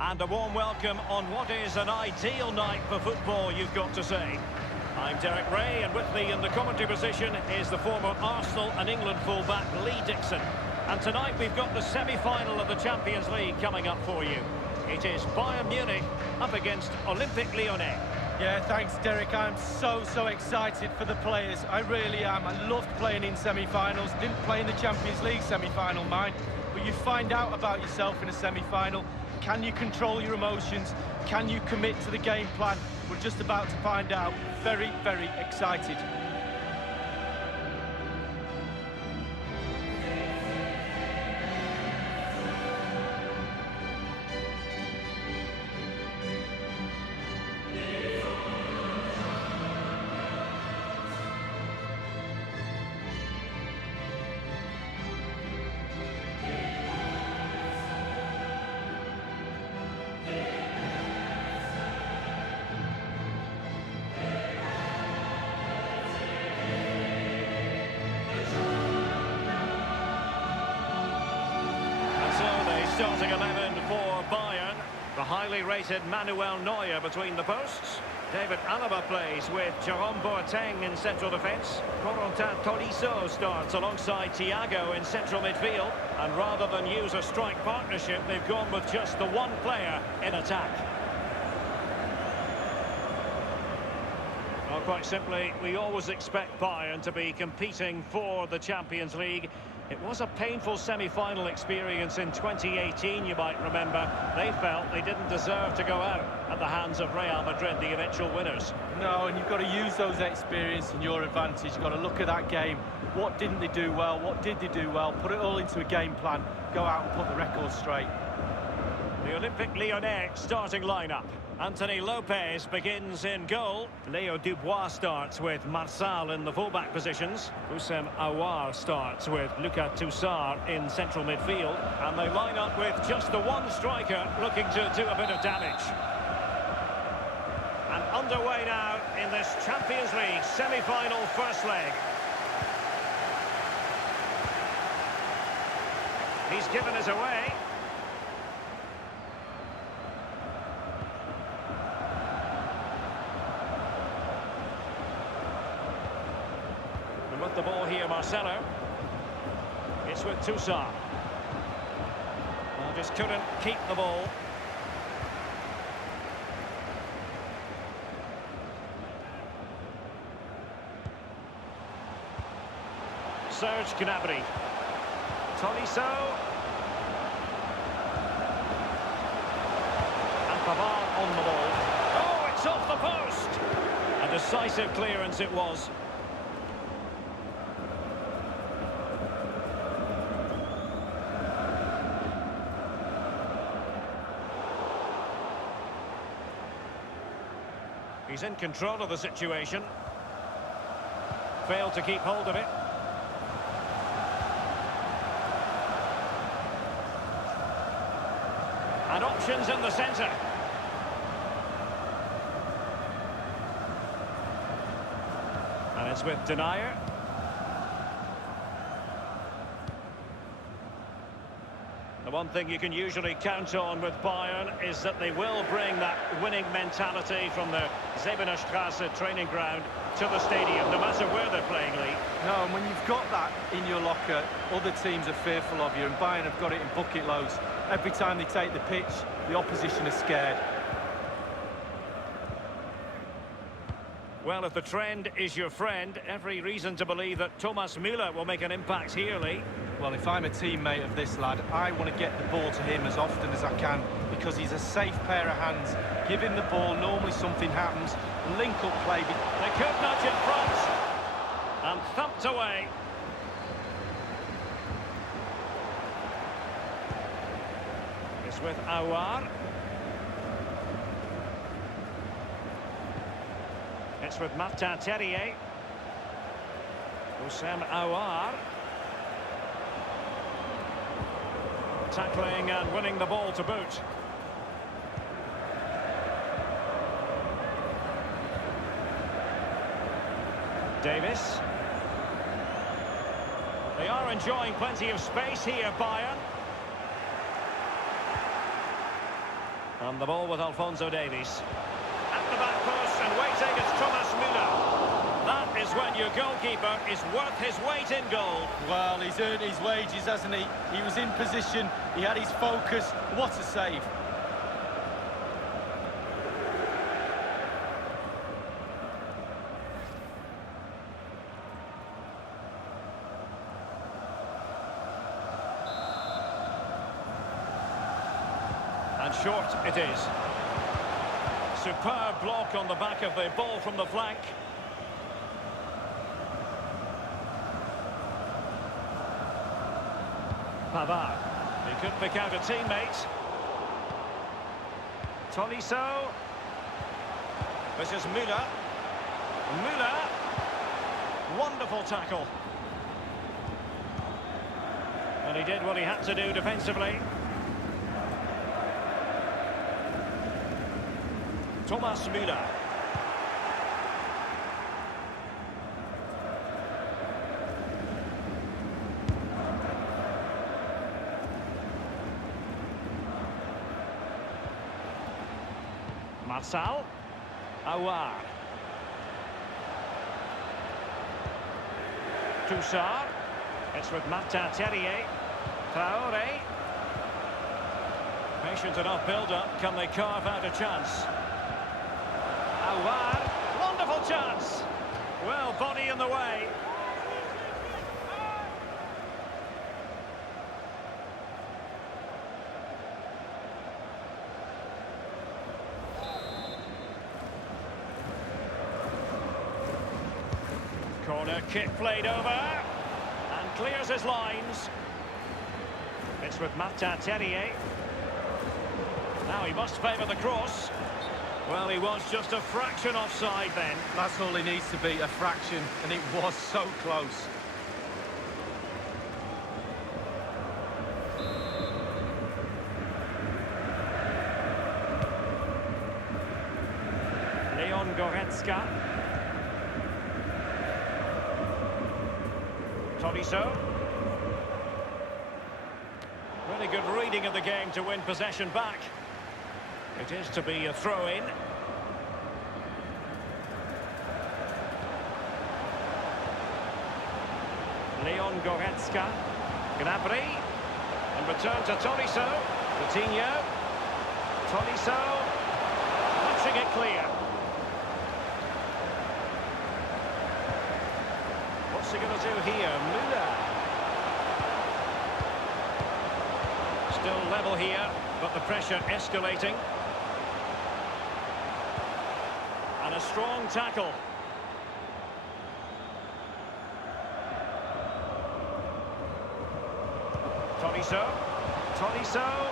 And a warm welcome on what is an ideal night for football, you've got to say. I'm Derek Ray, and with me in the commentary position is the former Arsenal and England fullback Lee Dixon. And tonight we've got the semi-final of the Champions League coming up for you. It is Bayern Munich up against Olympique Lyonnais. Yeah, thanks, Derek. I'm so excited for the players. I really am. I loved playing in semi-finals. Didn't play in the Champions League semi-final, mind. But you find out about yourself in a semi-final. Can you control your emotions? Can you commit to the game plan? We're just about to find out. Very excited. Starting 11 for Bayern. The highly rated Manuel Neuer between the posts. David Alaba plays with Jerome Boateng in central defence. Corentin Tolisso starts alongside Thiago in central midfield. And rather than use a strike partnership, they've gone with just the one player in attack. Well, quite simply, we always expect Bayern to be competing for the Champions League. It was a painful semi-final experience in 2018, you might remember. They felt they didn't deserve to go out at the hands of Real Madrid, the eventual winners. No, and you've got to use those experience in your advantage. You've got to look at that game. What didn't they do well? What did they do well? Put it all into a game plan. Go out and put the record straight. The Olympique Lyonnais starting lineup. Anthony Lopez begins in goal. Leo Dubois starts with Marsal in the fullback positions. Houssem Aouar starts with Lucas Toussaint in central midfield. And they line up with just the one striker looking to do a bit of damage. And underway now in this Champions League semi-final first leg. He's given us away. With the ball here, Marcelo. It's with Toussaint. Well, just couldn't keep the ball. Serge Gnabry. Tolisso. And Pavard on the ball. Oh, it's off the post! A decisive clearance it was. He's in control of the situation. Failed to keep hold of it. And options in the centre. And it's with Denier. The one thing you can usually count on with Bayern is that they will bring that winning mentality from the Zebenerstrasse training ground to the stadium, no matter where they're playing, Lee. No, and when you've got that in your locker, other teams are fearful of you, and Bayern have got it in bucket loads. Every time they take the pitch, the opposition is scared. Well, if the trend is your friend, every reason to believe that Thomas Müller will make an impact here, Lee. Well, if I'm a teammate of this lad, I want to get the ball to him as often as I can because he's a safe pair of hands. Give him the ball, normally something happens. Link-up play. They could nudge in front. And thumped away. It's with Aouar. It's with Martin Terrier. Houssem Aouar. Tackling and winning the ball to boot. Davis. They are enjoying plenty of space here, Bayern. And the ball with Alphonso Davies. At the back post and waiting is Thomas Müller. That is when your goalkeeper is worth his weight in gold. Well, he's earned his wages, hasn't he? He was in position, he had his focus. What a save. And short it is. Superb block on the back of the ball from the flank. Pavard. He couldn't pick out a teammate. Tolisso. This is Müller. Müller. Wonderful tackle. And he did what he had to do defensively. Thomas Müller. Marçal. Aouar. Toussard. It's with Martin Terrier. Traoré. Patient enough build-up. Can they carve out a chance? Aouar. Wonderful chance. Well, body in the way. Corner kick played over and clears his lines. It's with Martin Terrier. Now he must favour the cross. Well, he was just a fraction offside then. That's all he needs to be, a fraction, and it was so close. Leon Goretzka. Tolisso. Really good reading of the game to win possession back. It is to be a throw-in. Leon Goretzka. Gnabry. And return to Tolisso. Coutinho. Tolisso. Punching it clear. What's he going to do here? Müller. Still level here, but the pressure escalating. And a strong tackle. Tolisso.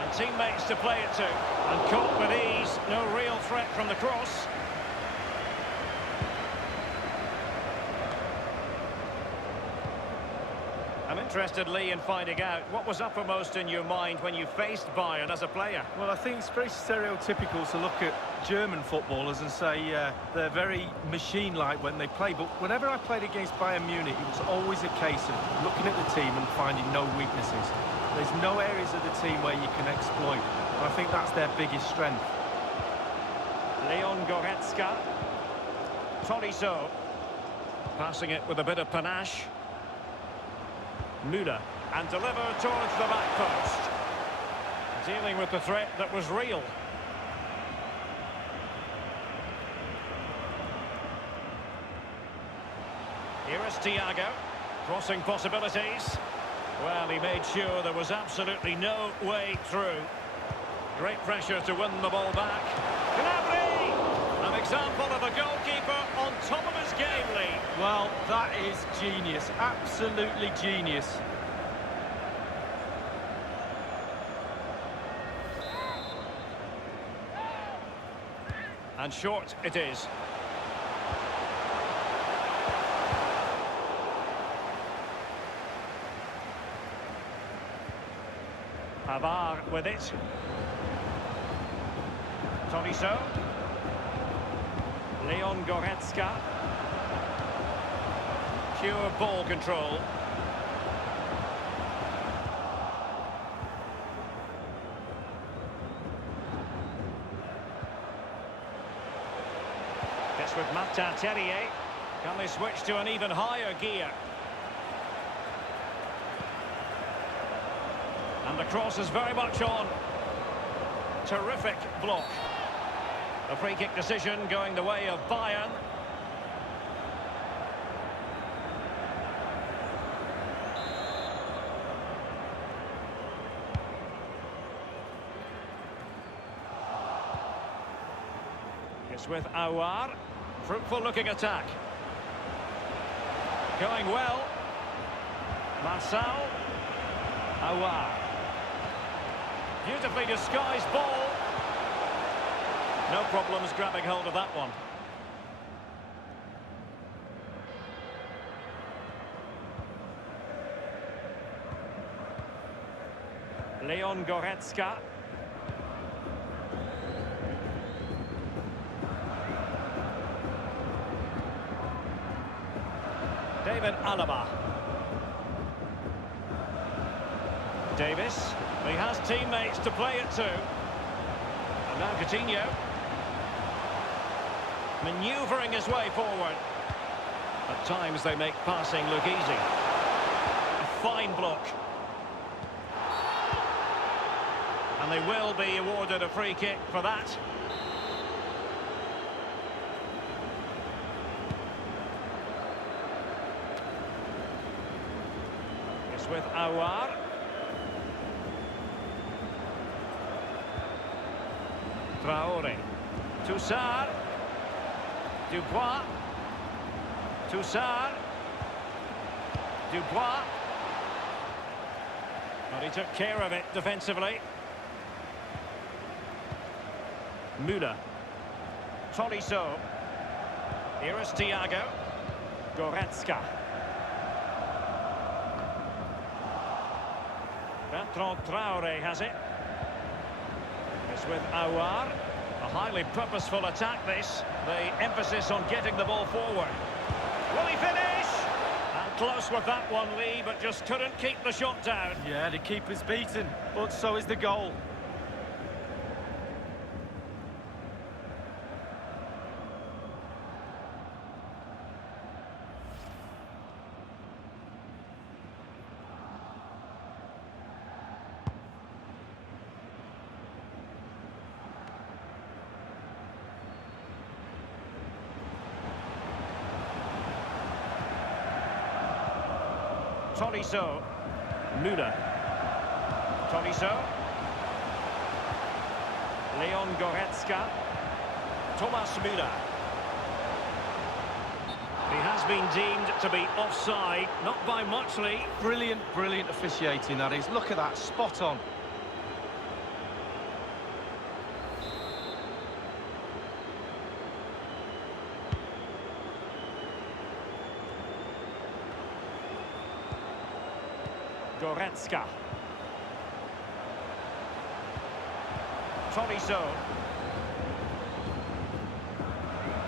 And teammates to play it to. And caught with ease. No real threat from the cross. I'm interested, Lee, in finding out what was uppermost in your mind when you faced Bayern as a player. Well, I think it's very stereotypical to look at German footballers and say they're very machine-like when they play. But whenever I played against Bayern Munich, it was always a case of looking at the team and finding no weaknesses. There's no areas of the team where you can exploit. And I think that's their biggest strength. Leon Goretzka. Tolisso. Passing it with a bit of panache. Müller, and delivered towards the back post. Dealing with the threat that was real. Here is Thiago, crossing possibilities. Well, he made sure there was absolutely no way through. Great pressure to win the ball back. Gnabry! An example of a goalkeeper on top of his game, Lee. Well, that is genius. Absolutely genius. And short it is. Pavard with it. Tolisso. Leon Goretzka. Pure ball control. with Martin Terrier. Can they switch to an even higher gear? And the cross is very much on. Terrific block. A free kick decision going the way of Bayern. It's with Aouar. Fruitful looking attack. Going well. Marçal. Aouar. Beautifully disguised ball. No problems grabbing hold of that one. Leon Goretzka. David Alaba. Davis. He has teammates to play it to. And now Coutinho. Manoeuvring his way forward. At times they make passing look easy. A fine block. And they will be awarded a free kick for that. It's with Aouar. Traoré. Toussaint. Dubois. Toussaint. Dubois. But he took care of it defensively. Müller. Tolisso. Here is Thiago. Goretzka. Bertrand Traoré has it. It's with Aouar. A highly purposeful attack this. The emphasis on getting the ball forward. Will he finish? And close with that one, Lee, but just couldn't keep the shot down. Yeah, the keeper's beaten, but so is the goal. Tolisso. Müller. Tolisso. Leon Goretzka. Thomas Müller. He has been deemed to be offside, not by much, Lee. Brilliant, brilliant officiating, that is. Look at that, spot on. Goretzka. Tolisso.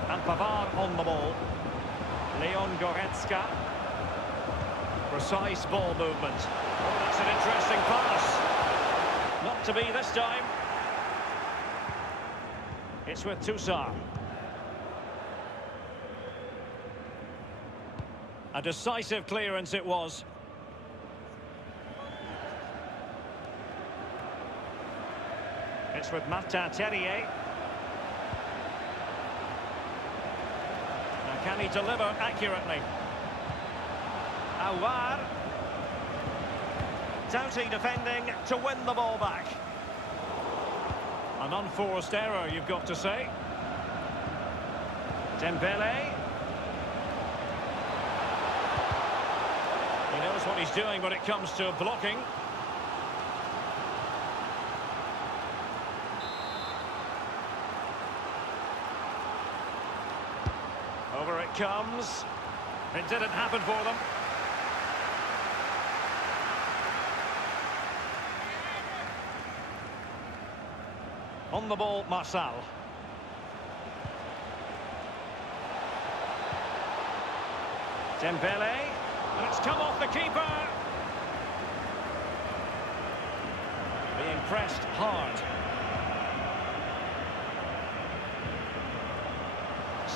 And Pavard on the ball. Leon Goretzka. Precise ball movement. Oh, that's an interesting pass. Not to be this time. It's with Toussaint. A decisive clearance it was. It's with Martin Terrier. Now can he deliver accurately? Aouar. Doughty defending to win the ball back. An unforced error, you've got to say. Dembele. He knows what he's doing when it comes to blocking. Over it comes. It didn't happen for them. On the ball, Marçal. Dembele. And it's come off the keeper. Being pressed hard.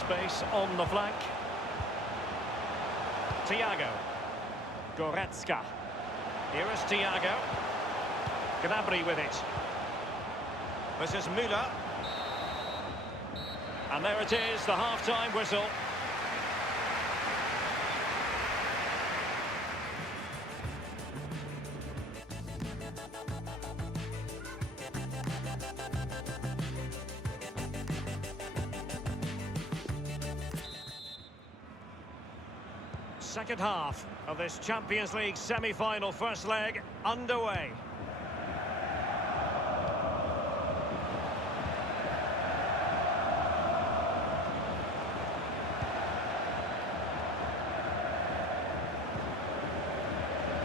Space on the flank. Thiago. Goretzka. Here is Thiago. Gnabry with it. This is Müller. And there it is, the half-time whistle. Second half of this Champions League semi-final first leg underway.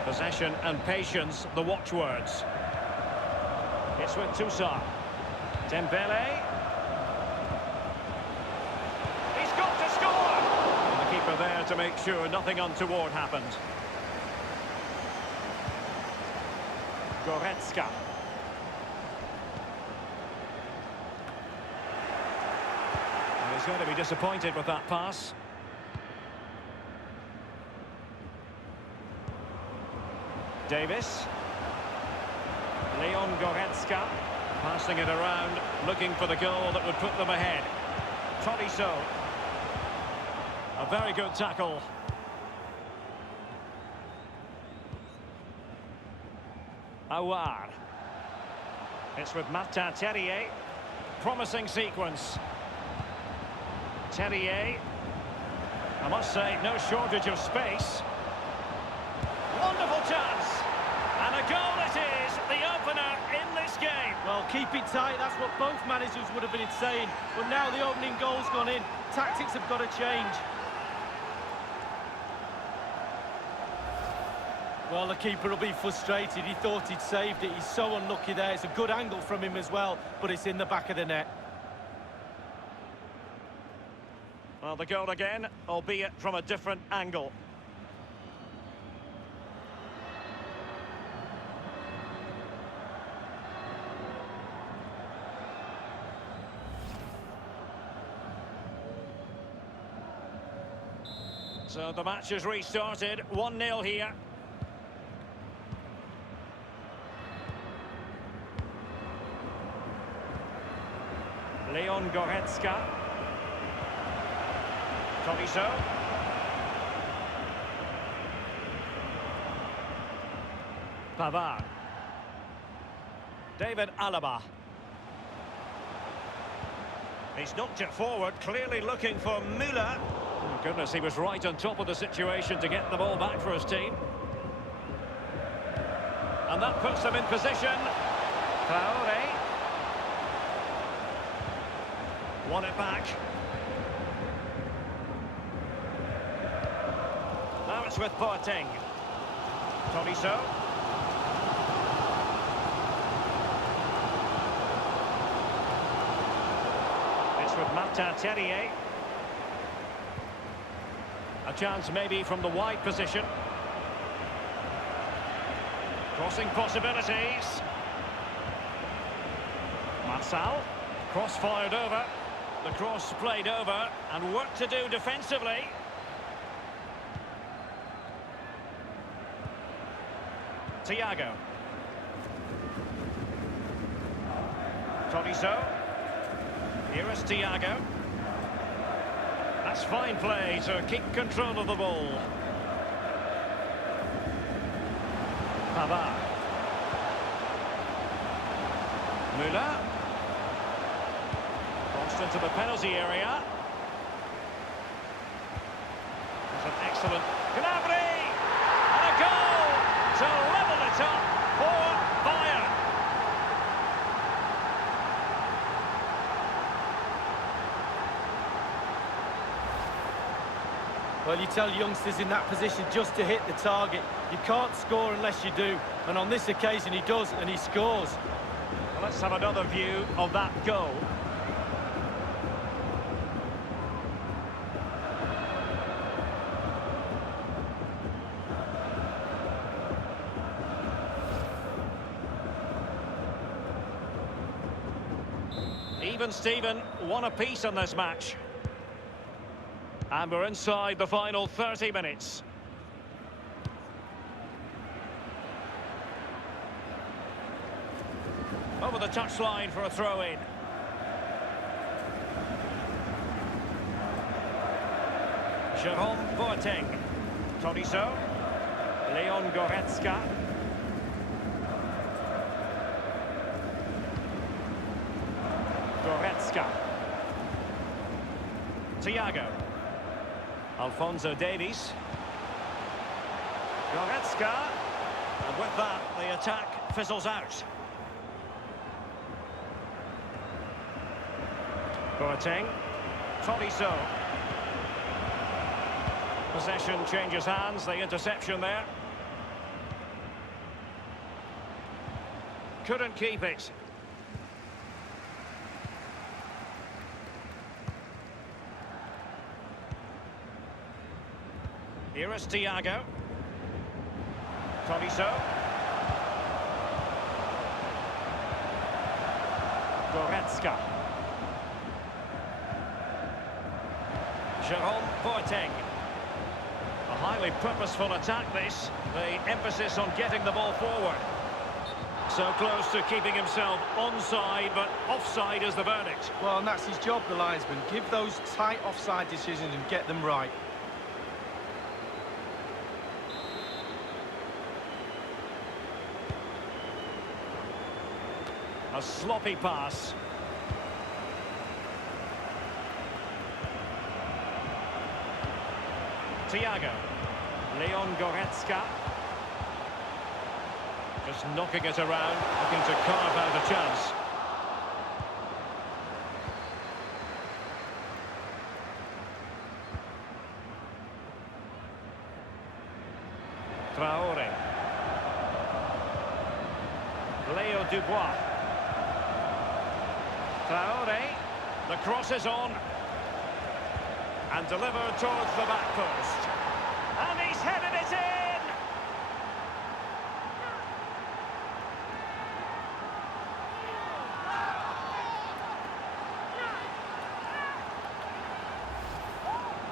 Possession and patience, the watchwords. It's with Toussaint. Dembele. He's got to score! And the keeper there to make sure nothing untoward happened. Goretzka. And he's going to be disappointed with that pass. Davis. Leon Goretzka. Passing it around, looking for the goal that would put them ahead. Tolisso. A very good tackle. Aouar. It's with Martin Terrier. Promising sequence. Terrier. I must say, no shortage of space. Wonderful chance. And a goal it is, the opener in this game. Well, keep it tight, that's what both managers would have been saying. But now the opening goal's gone in. Tactics have got to change. Well, the keeper will be frustrated. He thought he'd saved it. He's so unlucky there. It's a good angle from him as well, but it's in the back of the net. Well, the goal again, albeit from a different angle. So the match has restarted, 1-0 here. Leon Goretzka. Tolisso. Pavard. David Alaba. He's knocked it forward, clearly looking for Müller. Oh, goodness, he was right on top of the situation to get the ball back for his team. And that puts them in position. Traore. Won it back. Now it's with Boateng. Tolisso. It's with Martin Terrier. A chance maybe from the wide position. Crossing possibilities. Marçal. Cross fired over. The cross played over, and work to do defensively. Thiago. Tolisso. Here is Thiago. That's fine play to keep control of the ball. Pavard. Müller. Crossed into the penalty area. That's an excellent... Gnabry! And a goal to level it up for Bayern. Well, you tell youngsters in that position just to hit the target. You can't score unless you do. And on this occasion he does, and he scores. Well, let's have another view of that goal. Even Steven, one apiece on this match. And we're inside the final 30 minutes. Over the touchline for a throw-in. Jerome Boateng. Tolisso. Leon Goretzka. Goretzka. Thiago. Alphonso Davies. Goretzka. And with that, the attack fizzles out. Boateng. Tolisso. Possession changes hands, the interception there. Couldn't keep it. Here is Thiago. Tolisso. Goretzka. Jerome Boateng. A highly purposeful attack this. The emphasis on getting the ball forward. So close to keeping himself onside, but offside is the verdict. Well, and that's his job, the linesman. Give those tight offside decisions and get them right. A sloppy pass. Thiago. Leon Goretzka. Just knocking it around, looking to carve out a chance. Traore. Leo Dubois. Traore. The cross is on. And delivered towards the back post. And he's headed it in!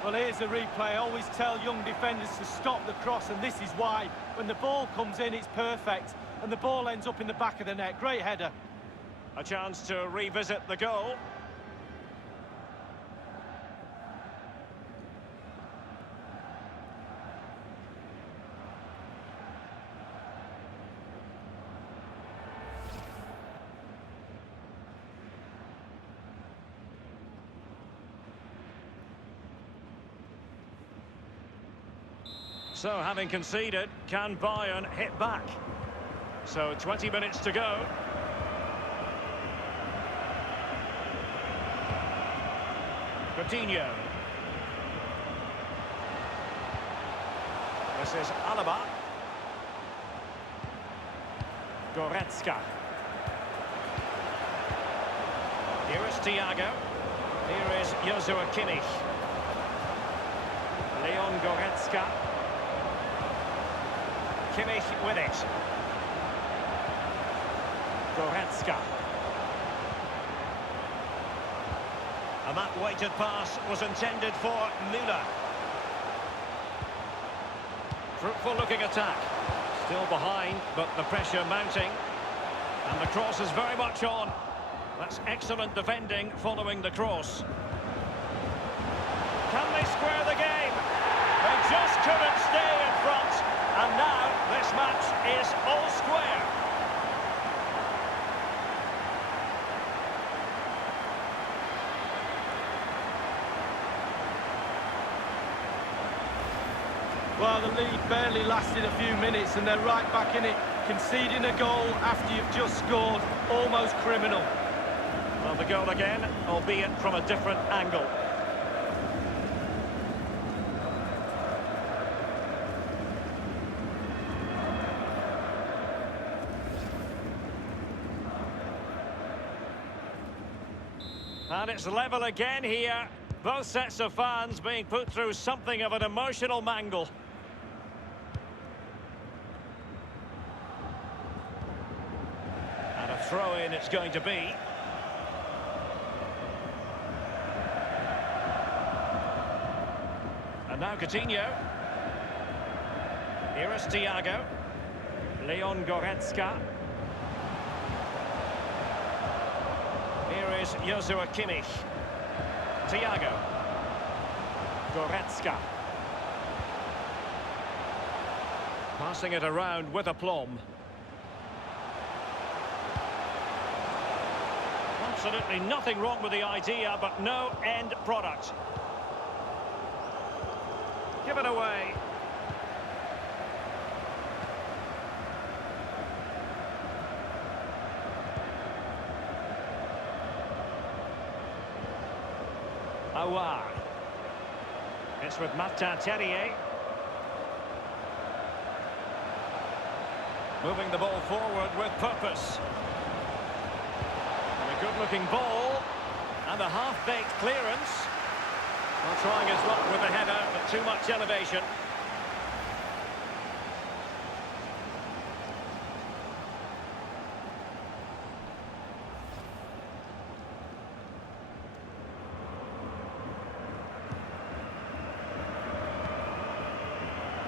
Well, here's a replay. I always tell young defenders to stop the cross, and this is why. When the ball comes in, it's perfect, and the ball ends up in the back of the net. Great header. A chance to revisit the goal. So, having conceded, can Bayern hit back? So, 20 minutes to go. Coutinho. This is Alaba. Goretzka. Here is Thiago. Here is Joshua Kimmich. Leon Goretzka. Kimmich with it. Goretzka. And that weighted pass was intended for Müller. Fruitful looking attack. Still behind, but the pressure mounting. And the cross is very much on. That's excellent defending following the cross. Can they square the game? They just couldn't stay in front. And now this match is all square. Well, the lead barely lasted a few minutes and they're right back in it. Conceding a goal after you've just scored, almost criminal. Well, the goal again, albeit from a different angle. And it's level again here. Both sets of fans being put through something of an emotional mangle. And a throw-in it's going to be. Coutinho. Here is Thiago. Leon Goretzka. Here is Joshua Kimmich. Thiago. Goretzka. Passing it around with aplomb. Absolutely nothing wrong with the idea, but no end product. Give it away. Awar. It's with Martin Terrier. Moving the ball forward with purpose. And a good-looking ball. And a half-baked clearance. Well, trying his luck with the header, but too much elevation.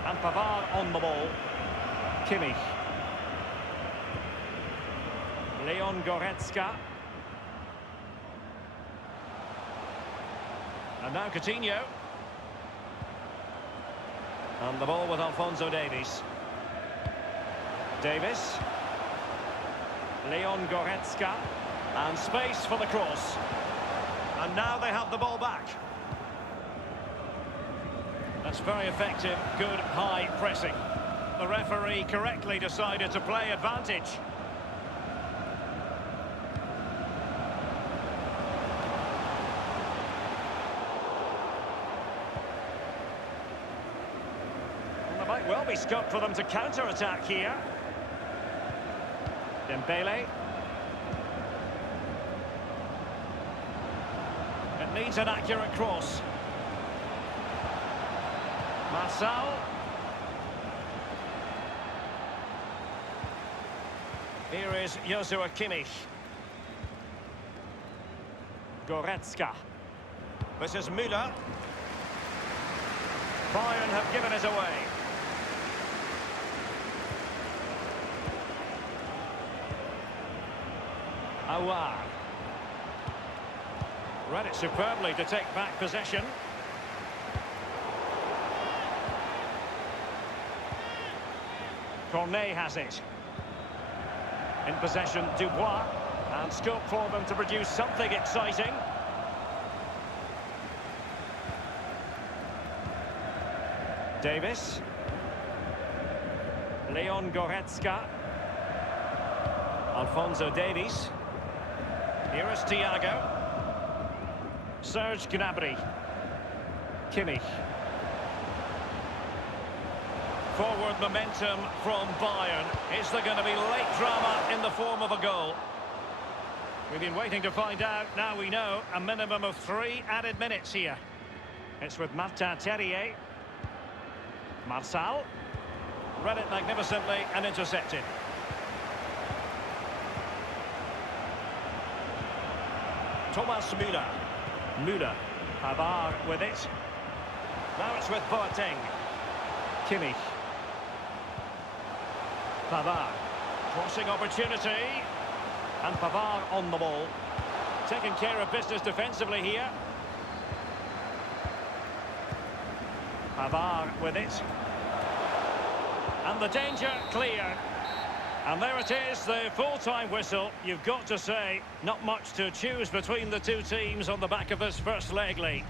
And Pavard on the ball. Kimmich. Leon Goretzka. And now Coutinho. And the ball with Alphonso Davies. Davis. Leon Goretzka. And space for the cross. And now they have the ball back. That's very effective, good high pressing. The referee correctly decided to play advantage. And there might well be scope for them to counter-attack here. Dembele. It needs an accurate cross. Marçal. Here is Joshua Kimmich. Goretzka. This is Müller. Bayern have given it away. Awar. Read it superbly to take back possession. Cornet has it. In possession, Dubois. And scope for them to produce something exciting. Davis. Leon Goretzka. Alphonso Davies. Here is Thiago. Serge Gnabry. Kimmich. Forward momentum from Bayern. Is there going to be late drama in the form of a goal? We've been waiting to find out. Now we know a minimum of 3 added minutes here. It's with Martin Terrier. Marçal. Read it magnificently and intercepted. Thomas Müller. Müller. Pavard with it. Now it's with Boateng. Kimmich. Pavard. Crossing opportunity. And Pavard on the ball. Taking care of business defensively here. Pavard with it. And the danger clear. And there it is, the full-time whistle. You've got to say, not much to choose between the two teams on the back of this first leg, Lee.